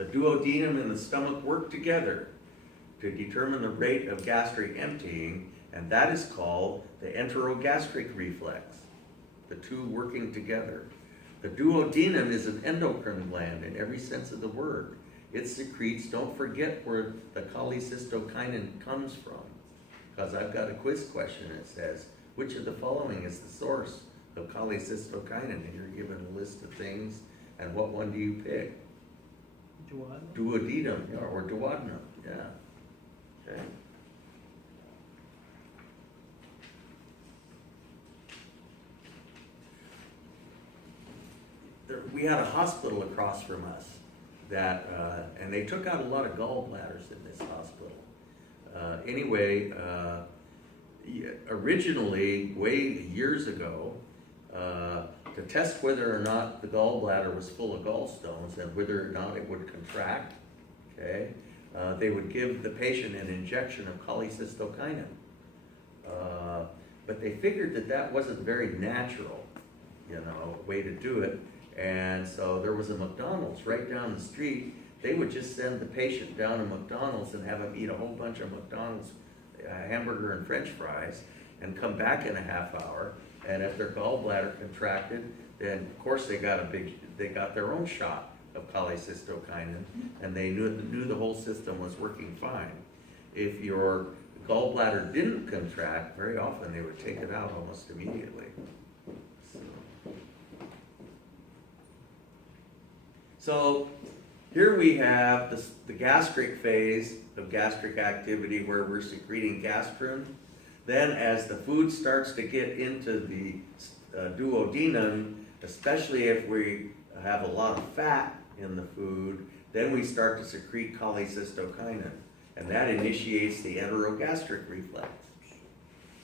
The duodenum and the stomach work together to determine the rate of gastric emptying, and that is called the enterogastric reflex, the two working together. The duodenum is an endocrine gland in every sense of the word. It secretes, don't forget where the cholecystokinin comes from, because I've got a quiz question that says, which of the following is the source of cholecystokinin? And you're given a list of things, and what one do you pick? Duodenum, yeah, or duodenum, yeah. Okay. We had a hospital across from us that, and they took out a lot of gallbladders in this hospital. Originally, way years ago, to test whether or not the gallbladder was full of gallstones and whether or not it would contract, okay, they would give the patient an injection of cholecystokinin. But they figured that that wasn't very natural, way to do it. And so there was a McDonald's right down the street. They would just send the patient down to McDonald's and have him eat a whole bunch of McDonald's hamburger and French fries and come back in a half hour. And if their gallbladder contracted, then of course they got their own shot of cholecystokinin, and they knew the whole system was working fine. If your gallbladder didn't contract, very often they would take it out almost immediately. So here we have the gastric phase of gastric activity where we're secreting gastrin. Then as the food starts to get into the duodenum, especially if we have a lot of fat in the food, then we start to secrete cholecystokinin, and that initiates the enterogastric reflex.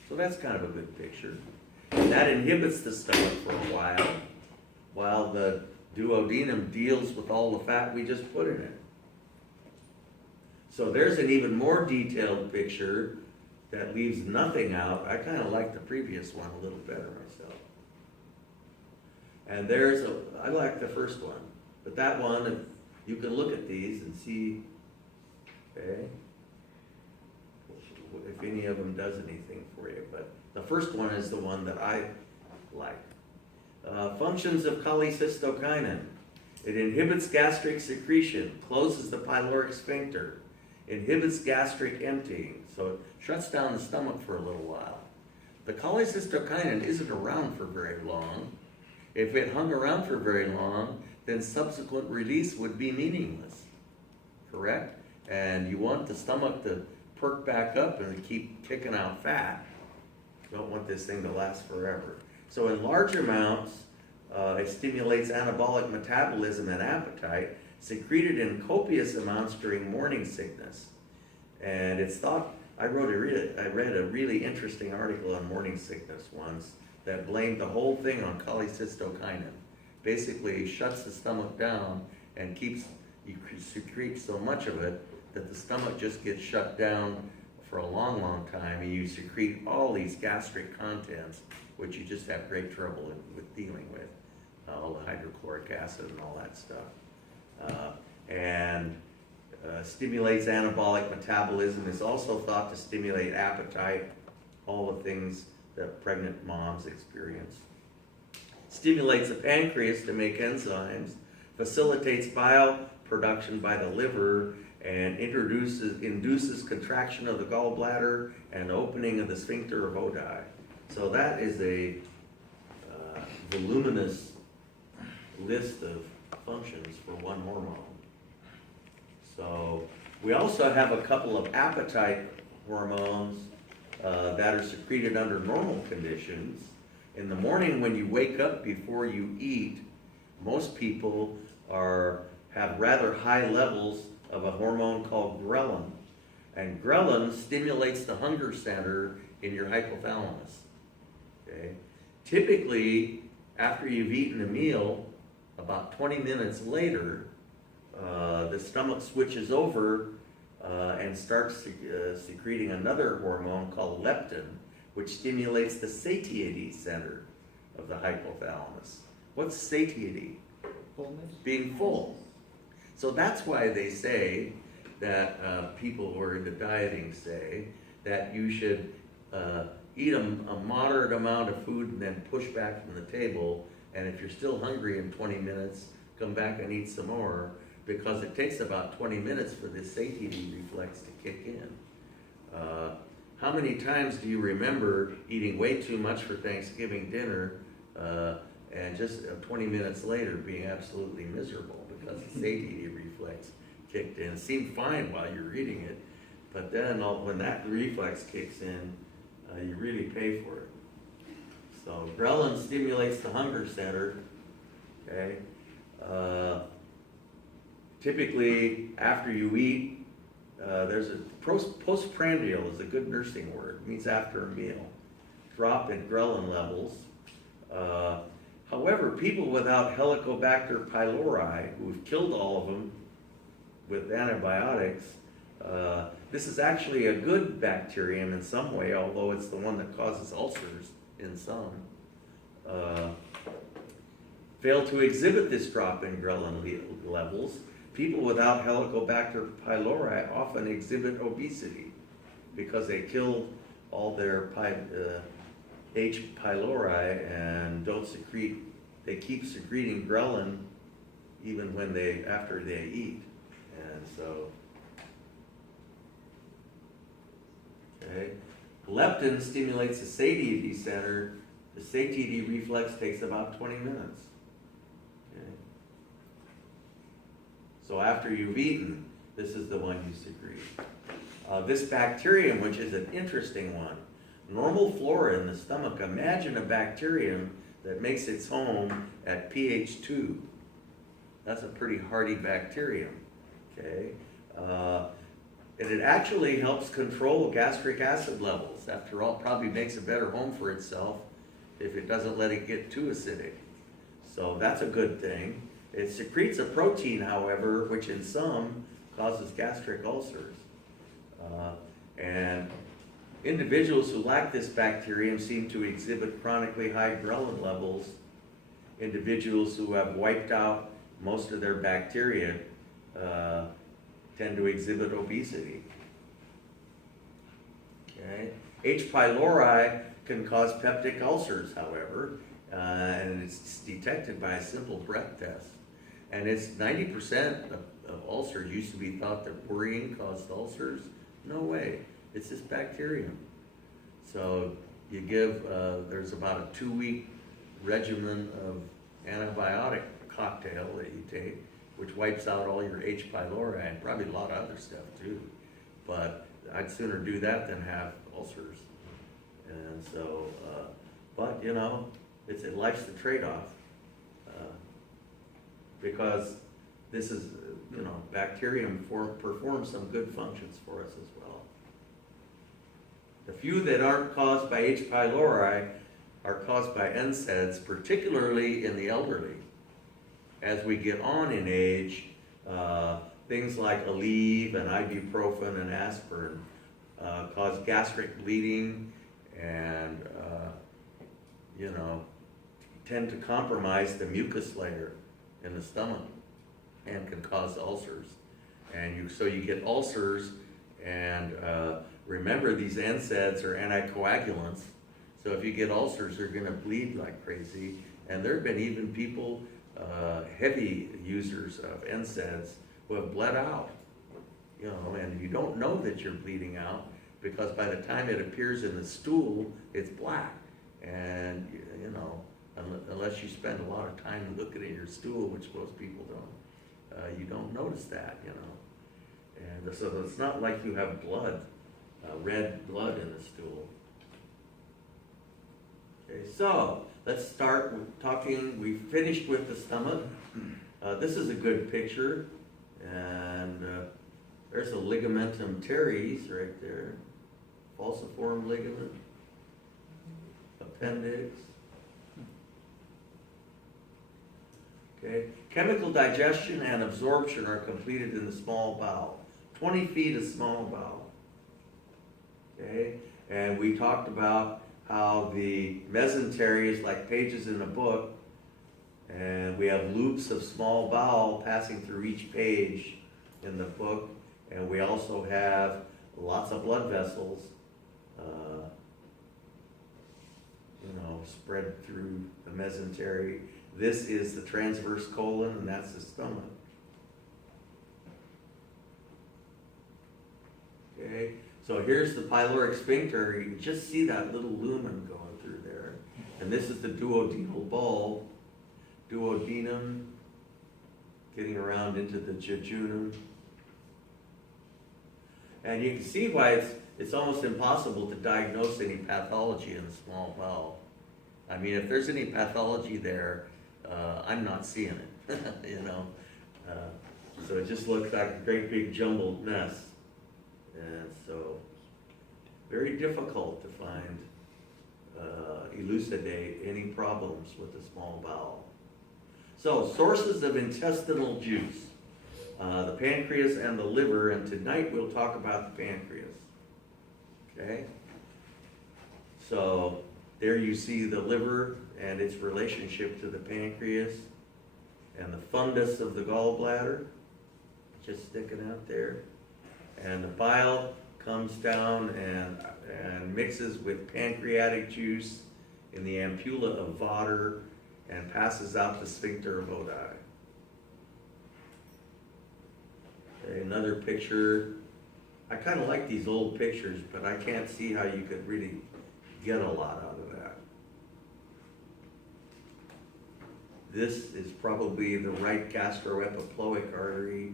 So that's kind of a good picture. And that inhibits the stomach for a while the duodenum deals with all the fat we just put in it. So there's an even more detailed picture that leaves nothing out. I kind of like the previous one a little better myself. And I like the first one, but that one, you can look at these and see, okay, if any of them does anything for you. But the first one is the one that I like. Functions of cholecystokinin. It inhibits gastric secretion, closes the pyloric sphincter, inhibits gastric emptying, so it shuts down the stomach for a little while. The cholecystokinin isn't around for very long. If it hung around for very long, then subsequent release would be meaningless, correct? And you want the stomach to perk back up and keep kicking out fat. You don't want this thing to last forever. So in large amounts, it stimulates anabolic metabolism and appetite, secreted in copious amounts during morning sickness. And it's thought, I read a really interesting article on morning sickness once that blamed the whole thing on cholecystokinin. Basically shuts the stomach down and you secrete so much of it that the stomach just gets shut down for a long, long time, and you secrete all these gastric contents, which you just have great trouble with dealing with, all the hydrochloric acid and all that stuff. Stimulates anabolic metabolism, is also thought to stimulate appetite, all the things that pregnant moms experience. Stimulates the pancreas to make enzymes, facilitates bile production by the liver, and induces contraction of the gallbladder and opening of the sphincter of Oddi. So that is a voluminous list of functions for one hormone. So we also have a couple of appetite hormones that are secreted under normal conditions. In the morning when you wake up before you eat, most people have rather high levels of a hormone called ghrelin. And ghrelin stimulates the hunger center in your hypothalamus. Okay? Typically, after you've eaten a meal, about 20 minutes later, the stomach switches over and starts secreting another hormone called leptin, which stimulates the satiety center of the hypothalamus. What's satiety? Fullness. Being full. So that's why they say that people who are into dieting say that you should eat a moderate amount of food and then push back from the table. And if you're still hungry in 20 minutes, come back and eat some more, because it takes about 20 minutes for this satiety reflex to kick in. How many times do you remember eating way too much for Thanksgiving dinner and just 20 minutes later being absolutely miserable because the satiety reflex kicked in? It seemed fine while you're eating it, but then when that reflex kicks in, you really pay for it. So ghrelin stimulates the hunger center, okay? Typically, after you eat, there's a postprandial is a good nursing word. It means after a meal. Drop in ghrelin levels. However, people without Helicobacter pylori, who've killed all of them with antibiotics, this is actually a good bacterium in some way, although it's the one that causes ulcers in some. Fail to exhibit this drop in ghrelin levels. People without Helicobacter pylori often exhibit obesity because they killed all their H. pylori and don't secrete. They keep secreting ghrelin even when after they eat, and so. Okay. Leptin stimulates the satiety center. The satiety reflex takes about 20 minutes. Okay. So after you've eaten, this is the one you secrete. This bacterium, which is an interesting one, normal flora in the stomach. Imagine a bacterium that makes its home at pH 2. That's a pretty hardy bacterium. Okay. And it actually helps control gastric acid levels. After all, it probably makes a better home for itself if it doesn't let it get too acidic. So that's a good thing. It secretes a protein, however, which in some causes gastric ulcers. And individuals who lack this bacterium seem to exhibit chronically high ghrelin levels. Individuals who have wiped out most of their bacteria tend to exhibit obesity. Okay. H. pylori can cause peptic ulcers, however, and it's detected by a simple breath test. And it's 90% of ulcers used to be thought that worrying caused ulcers. No way, it's this bacterium. So you give, there's about a 2-week regimen of antibiotic cocktail that you take, which wipes out all your H. pylori and probably a lot of other stuff too. But I'd sooner do that than have ulcers. And so, but you know, life's the trade-off. Because this is, you know, bacterium performs some good functions for us as well. The few that aren't caused by H. pylori are caused by NSAIDs, particularly in the elderly. As we get on in age, things like Aleve and ibuprofen and aspirin cause gastric bleeding and, you know, tend to compromise the mucus layer in the stomach and can cause ulcers. And so you get ulcers, and remember, these NSAIDs are anticoagulants. So if you get ulcers, they're gonna bleed like crazy. And there have been even people, heavy users of NSAIDs, who have bled out. You know, and you don't know that you're bleeding out because by the time it appears in the stool, it's black. And, you know, unless you spend a lot of time looking at your stool, which most people don't, you don't notice that, you know. And so it's not like you have blood, red blood in the stool. Okay, so let's start talking. We finished with the stomach. This is a good picture, and there's a ligamentum teres right there, falciform ligament, appendix. Okay. Chemical digestion and absorption are completed in the small bowel. 20 feet of small bowel. Okay, and we talked about how the mesentery is like pages in a book. And we have loops of small bowel passing through each page in the book. And we also have lots of blood vessels, spread through the mesentery. This is the transverse colon, and that's the stomach. Okay, so here's the pyloric sphincter. You can just see that little lumen going through there. And this is the duodenal bulb, duodenum, getting around into the jejunum. And you can see why it's almost impossible to diagnose any pathology in the small bowel. I mean, if there's any pathology there, I'm not seeing it, So it just looks like a great big jumbled mess. And so, very difficult to find, elucidate any problems with the small bowel. So, sources of intestinal juice. The pancreas and the liver, and tonight we'll talk about the pancreas. Okay? So, there you see the liver and its relationship to the pancreas, and the fundus of the gallbladder, just sticking out there. And the bile comes down and mixes with pancreatic juice in the ampulla of Vater and passes out the sphincter of Oddi. Okay, another picture. I kind of like these old pictures, but I can't see how you could really get a lot out of that. This is probably the right gastroepiploic artery,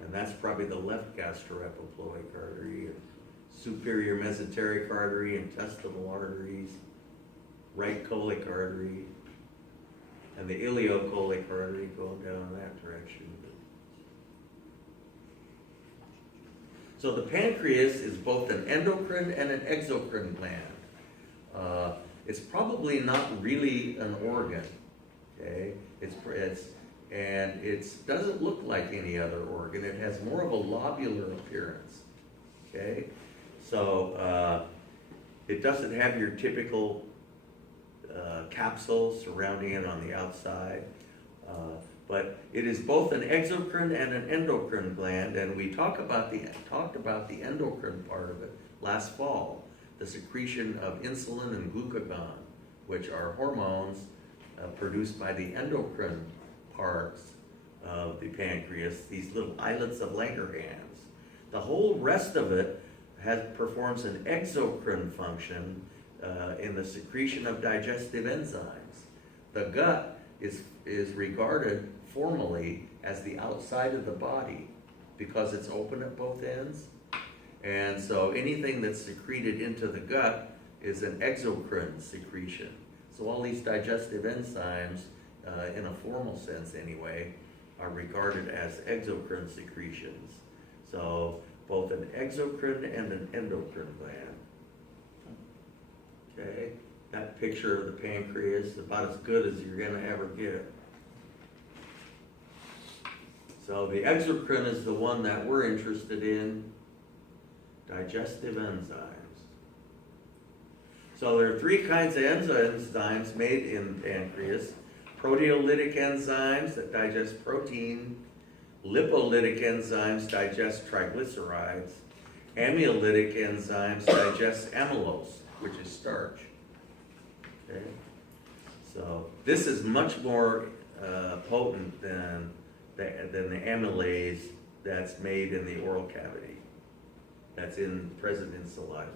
and that's probably the left gastroepiploic artery, superior mesenteric artery, intestinal arteries, right colic artery, and the ileocolic artery going down that direction. So the pancreas is both an endocrine and an exocrine gland. It's probably not really an organ, okay? It doesn't look like any other organ. It has more of a lobular appearance, okay? So it doesn't have your typical capsule surrounding it on the outside, but it is both an exocrine and an endocrine gland, and we talked about the endocrine part of it last fall, the secretion of insulin and glucagon, which are hormones produced by the endocrine parts of the pancreas, these little islets of Langerhans. The whole rest of it performs an exocrine function in the secretion of digestive enzymes. The gut is regarded formally as the outside of the body because it's open at both ends. And so anything that's secreted into the gut is an exocrine secretion. So all these digestive enzymes, in a formal sense anyway, are regarded as exocrine secretions. So both an exocrine and an endocrine gland. Okay, that picture of the pancreas is about as good as you're going to ever get. So the exocrine is the one that we're interested in, digestive enzymes. So there are three kinds of enzymes made in the pancreas. Proteolytic enzymes that digest protein, lipolytic enzymes digest triglycerides, amylolytic enzymes digest amylose, which is starch. Okay? So this is much more potent than the amylase that's made in the oral cavity, that's present in saliva.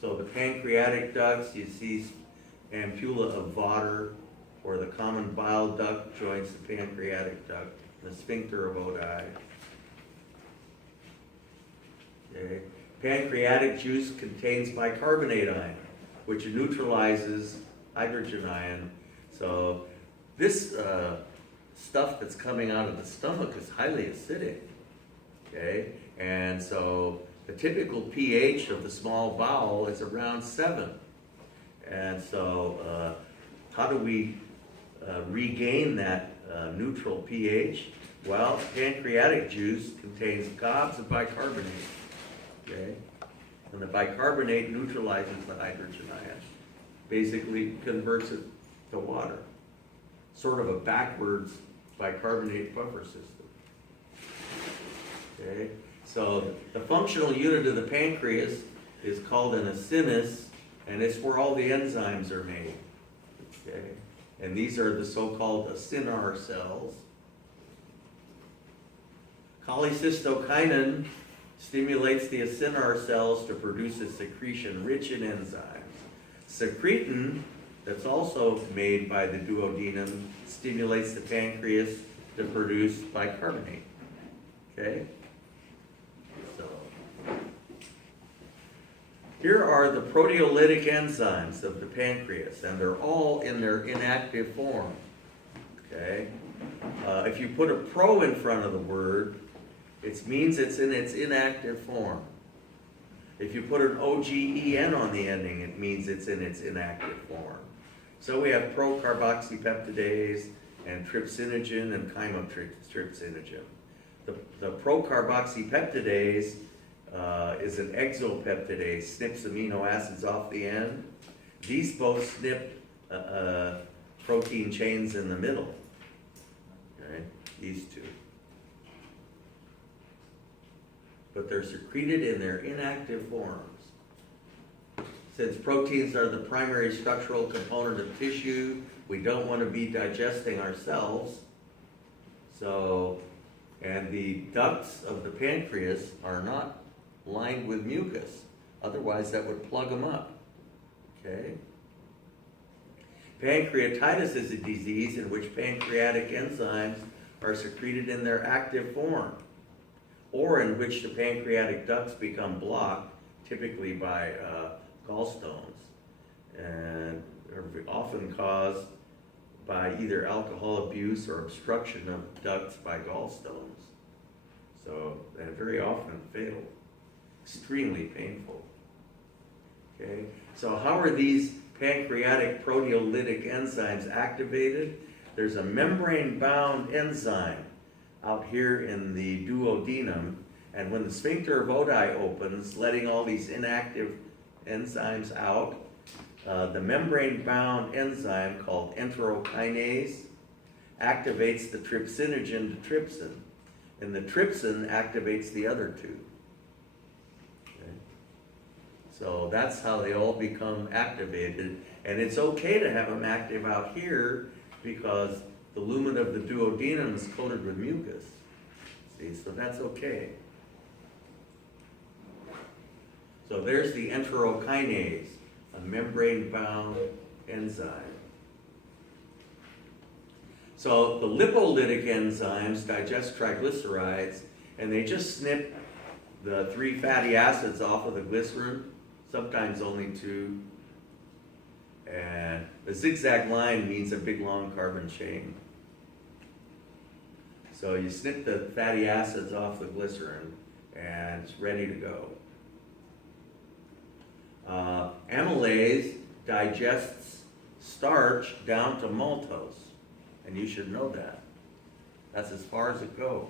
So the pancreatic ducts, you see ampulla of Vater, or the common bile duct joins the pancreatic duct, the sphincter of Oddi. Okay. Pancreatic juice contains bicarbonate ion, which neutralizes hydrogen ion. So this stuff that's coming out of the stomach is highly acidic. Okay, and so the typical pH of the small bowel is around 7. And so how do we regain that neutral pH? Well, pancreatic juice contains gobs of bicarbonate. Okay, and the bicarbonate neutralizes the hydrogen ion, basically converts it to water. sort of a backwards bicarbonate buffer system. Okay, so the functional unit of the pancreas is called an acinus, and it's where all the enzymes are made. Okay, and these are the so-called acinar cells. Cholecystokinin stimulates the acinar cells to produce a secretion rich in enzymes. Secretin, that's also made by the duodenum, stimulates the pancreas to produce bicarbonate. Okay? So, here are the proteolytic enzymes of the pancreas, and they're all in their inactive form. Okay? If you put a pro in front of the word, it means it's in its inactive form. If you put an OGEN on the ending, it means it's in its inactive form. So we have procarboxypeptidase and trypsinogen and chymotrypsinogen. The procarboxypeptidase is an exopeptidase, snips amino acids off the end. These both snip protein chains in the middle. Okay, these two. But they're secreted in their inactive forms. Since proteins are the primary structural component of tissue, we don't want to be digesting ourselves. So, and the ducts of the pancreas are not lined with mucus. Otherwise, that would plug them up. Okay? Pancreatitis is a disease in which pancreatic enzymes are secreted in their active form, or in which the pancreatic ducts become blocked, typically by gallstones, and are often caused by either alcohol abuse or obstruction of ducts by gallstones. So, and very often fatal, extremely painful. Okay, so how are these pancreatic proteolytic enzymes activated? There's a membrane-bound enzyme out here in the duodenum, and when the sphincter of Oddi opens, letting all these inactive enzymes out, the membrane-bound enzyme called enterokinase activates the trypsinogen to trypsin, and the trypsin activates the other two. Okay? So that's how they all become activated, and it's okay to have them active out here because the lumen of the duodenum is coated with mucus. See, so that's okay. So there's the enterokinase, a membrane-bound enzyme. So the lipolytic enzymes digest triglycerides, and they just snip the 3 fatty acids off of the glycerin, sometimes only 2. And the zigzag line means a big long carbon chain. So you snip the fatty acids off the glycerin, and it's ready to go. Amylase digests starch down to maltose, and you should know that. That's as far as it goes.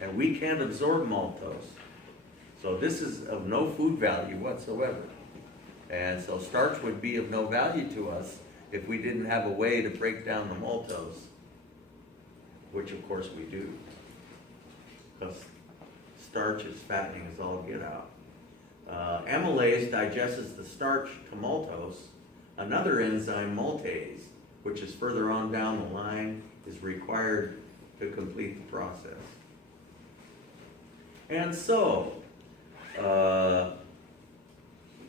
And we can't absorb maltose. So this is of no food value whatsoever. And so starch would be of no value to us if we didn't have a way to break down the maltose, which of course we do, because starch is fattening as all get out. Amylase digests the starch to maltose. Another enzyme, maltase, which is further on down the line, is required to complete the process. And so,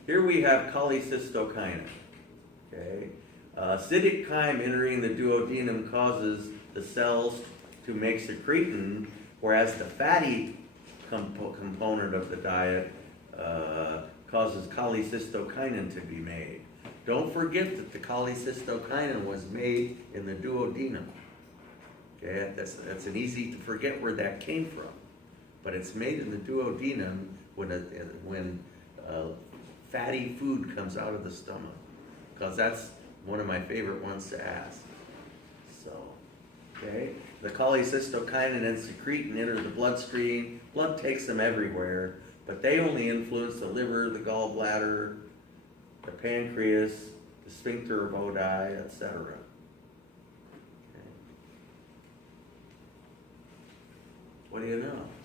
here we have cholecystokinin. Okay, acidic chyme entering the duodenum causes the cells to make secretin, whereas the fatty component of the diet causes cholecystokinin to be made. Don't forget that the cholecystokinin was made in the duodenum. Okay, that's an easy to forget where that came from, but it's made in the duodenum when fatty food comes out of the stomach, because that's one of my favorite ones to ask. So, okay, the cholecystokinin and secretin enter the bloodstream. Blood takes them everywhere, but they only influence the liver, the gallbladder, the pancreas, the sphincter of Oddi, etc. Okay. What do you know?